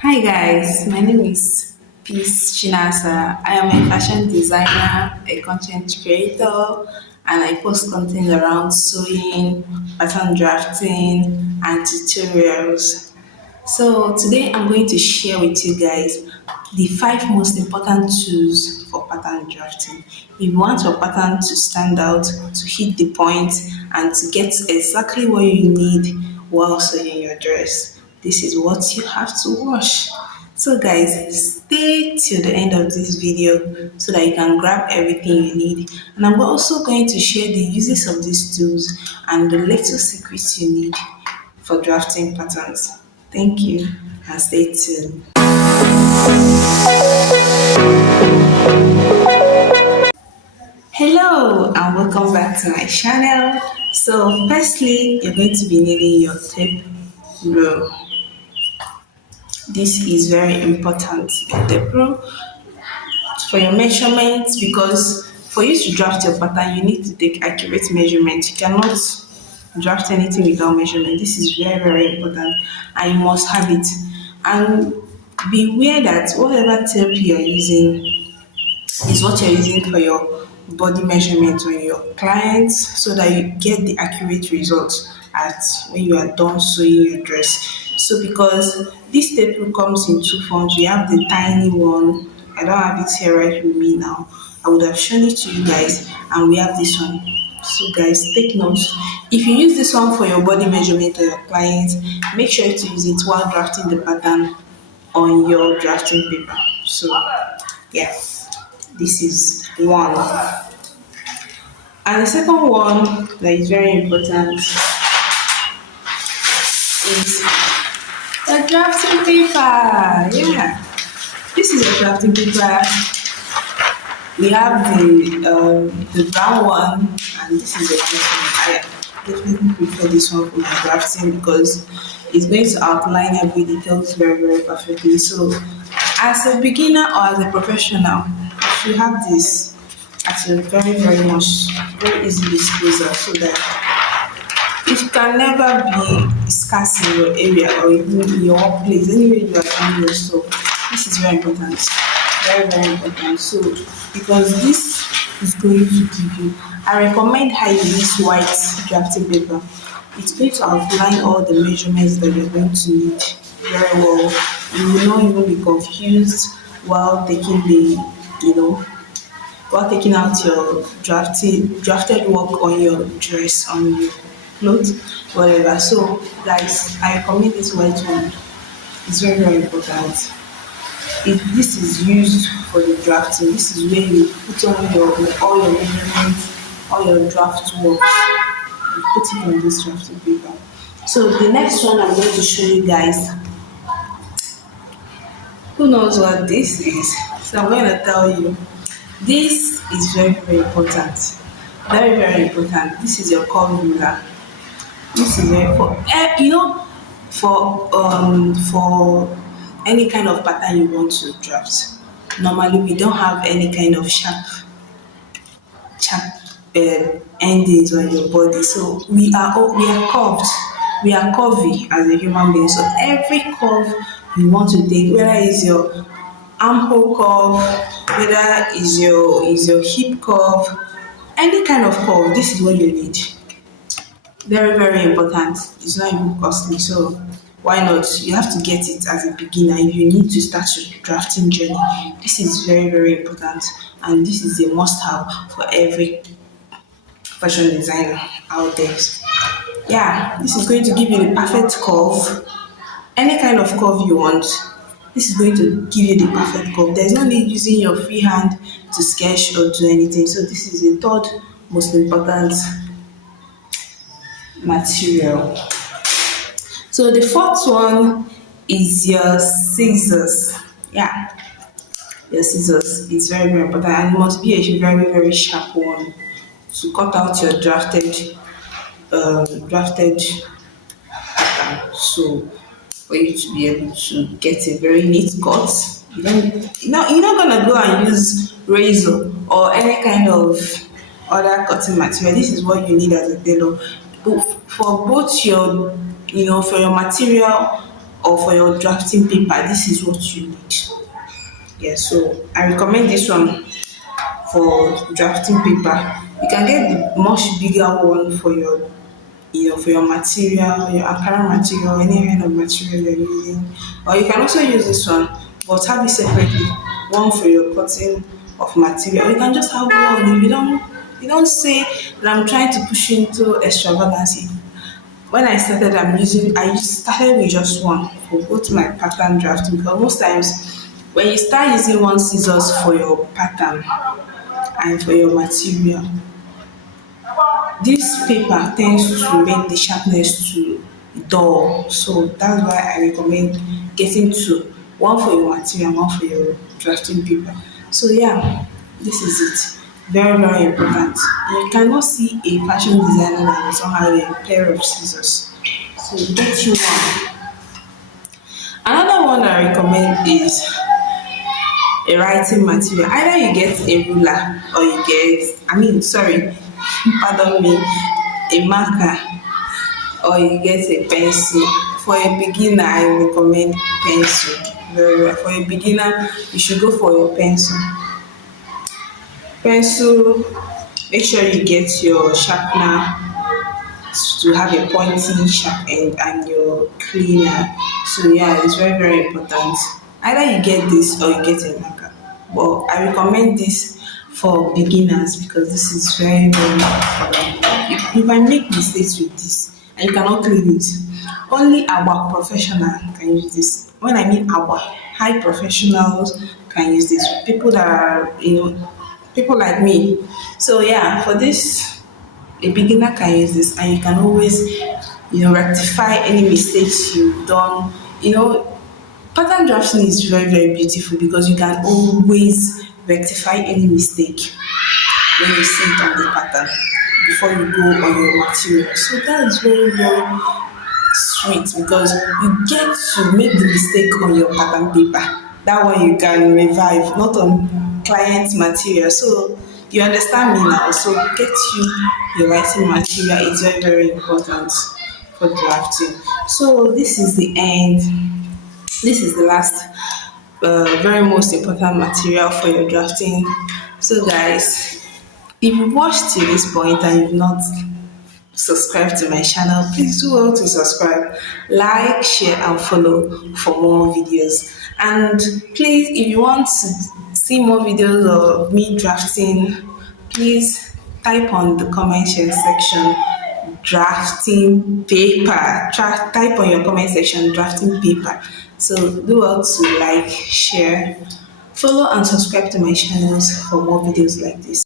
Hi guys, my name is Peace Chinasa. I am a fashion designer, a content creator, and I post content around sewing, pattern drafting, and tutorials. So today I'm going to share with you guys the five most important tools for pattern drafting. If you want your pattern to stand out, to hit the point, and to get exactly what you need while sewing your dress, this is what you have to watch. So guys, stay till the end of this video so that you can grab everything you need. And I'm also going to share the uses of these tools and the little secrets you need for drafting patterns. Thank you and stay tuned. Hello and welcome back to my channel. So firstly, you're going to be needing your tape rule. This is very important. Your tape rule for your measurements, because for you to draft your pattern, you need to take accurate measurements. You cannot draft anything without measurement. This is very, very important, and you must have it. And beware that whatever tape you are using is what you're using for your body measurement on your clients, so that you get the accurate results at when you are done sewing your dress. So because this tape comes in two forms, we have the tiny one. I don't have it here right with me now. I would have shown it to you guys, and we have this one. So guys, take notes. If you use this one for your body measurement or your clients, make sure to use it while drafting the pattern on your drafting paper. So yeah, this is one. And the second one that is very important is the drafting paper. Yeah, this is a drafting paper. We have the brown one, and this is the white one. I definitely prefer this one for my drafting because it's going to outline every details very, very perfectly. So as a beginner or as a professional, you should have this at a very, very much, very easy disposal, so that it can never be scarce in your area or even in your workplace, anywhere you are doing your stuff. This is very important. Very, very important. So, because this is going to give you, I recommend highly this white drafting paper. It's going to outline all the measurements that you're going to need very well. You will not even be confused while taking you know, while taking out your drafted work on your dress, on your clothes, whatever. So guys, I recommend this white one. It's very, very important. If this is used for the drafting, this is where you put on your all your measurements, all your draft work. You put it on this drafting paper. So the next one I'm going to show you guys, who knows what this is. So I'm going to tell you. This is very, very important. Very, very important. This is your curve ruler. This is very for any kind of pattern you want to draft. Normally, we don't have any kind of sharp endings on your body. So we are curved. We are curvy as a human being. So every curve you want to take, whether it's your armhole curve, whether is your hip curve, any kind of curve, this is what you need. Very, very important. It's not even costly, so why not? You have to get it as a beginner if you need to start your drafting journey. This is very, very important, and this is a must have for every fashion designer out there. Yeah, this is going to give you the perfect curve, any kind of curve you want. This is going to give you the perfect curve. There's no need using your free hand to sketch or do anything. So this is the third most important material. So the fourth one is your scissors. Yeah, your scissors is very, very important, and it must be a very, very sharp one to cut out your drafted pattern. So for you to be able to get a very neat cut, you're not gonna go and use razor or any kind of other cutting material. This is what you need as a tailor. For both your, for your material or for your drafting paper, this is what you need. Yeah, so I recommend this one for drafting paper. You can get the much bigger one for your, for your material, your Ankara material, any kind of material you're using. Or you can also use this one, but have it separately. One for your cutting of material. Or you can just have one. If you don't say that I'm trying to push into extravagancy. When I started, I started with just one for both my pattern drafting, because most times when you start using one scissors for your pattern and for your material, this paper tends to make the sharpness to dull. So that's why I recommend getting two. One for your material, one for your drafting paper. So yeah, this is it. Very, very important. You cannot see a fashion designer that does not have a pair of scissors. So get you one. Another one I recommend is a writing material. Either you get a ruler or you get, pardon me, a marker, or you get a pencil. For a beginner, I recommend pencil. Very well. For a beginner, you should go for your pencil. Pencil, make sure you get your sharpener to have a pointy sharp end and your cleaner. So yeah, it's very, very important. Either you get this or you get a marker. But I recommend this for beginners because this is very, very important. You might make mistakes with this and you cannot clean it. Only our professional can use this. When I mean our high professionals can use this. People that are, people like me. So yeah, for this, a beginner can use this and you can always, rectify any mistakes you've done. Pattern drafting is very, very beautiful because you can always rectify any mistake when you see it on the pattern before you go on your material. So that is very, very sweet because you get to make the mistake on your pattern paper. That one you can revive, not on client's material. So you understand me now. So get your writing material is very, very important for drafting. So this is the end. This is the last, very most important material for your drafting. So guys, if you've watched to this point and you've not subscribe to my channel, please do well to subscribe, like, share, and follow for more videos. And please, if you want to see more videos of me drafting, please type on the comment section drafting paper. Type on your comment section drafting paper. So do well to like, share, follow, and subscribe to my channels for more videos like this.